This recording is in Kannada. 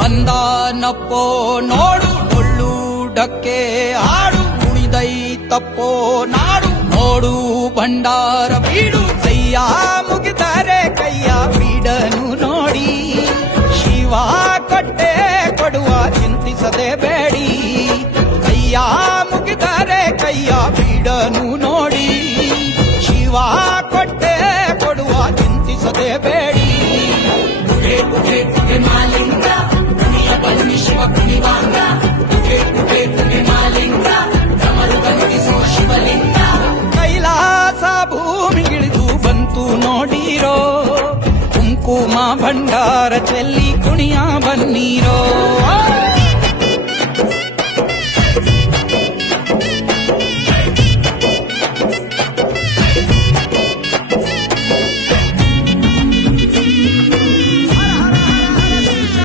ಬಂದಾನಪ್ಪೋ ನೋಡು ಡೊಳ್ಳು ಡಕ್ಕೆ ಹಾಡು ಕುಣಿದೈತಪ್ಪೋ ನಾಡು ನೋಡು ಭಂಡಾರ ಬೀಡು ಕೈಯ ಮುಗಿದರೆ ಕೈಯ ಬೀಡನು ನೋಡಿ ಶಿವ ಕಟ್ಟೆ ಕೊಡುವ ಚಿಂತಿಸದೆ ಬೇಡಿ ಕೈಯ ಮುಗಿದರೆ ಕೈಯ ಬೀಡನು ನೋಡಿ ಶಿವ ಕೊಟ್ಟೆ ಕೊಡುವ ಚಿಂತಿಸದೆ ಬೇಡಿ ಕುಗೆ ಕುಗೆ ಕುಗೆ ಮಾಲಿಂಗ ಕುಣಿಯ ಬನ್ನಿ ಶಿವ ಕುಣಿವಾಂಗ ಕುಗೆ ಕುಗೆ ಕುಗೆ ಮಾಲಿಂಗ ಡಮರುಗ ನುಡಿಸುವ ಶಿವಲಿಂಗ ಕೈಲಾಸ ಭೂಮಿಗಿಳಿದು ಬಂತು ನೋಡಿರೋ ಕುಂಕುಮ ಭಂಡಾರ ಚೆಲ್ಲಿ ಕುಣಿಯ ಬನ್ನೀರೋ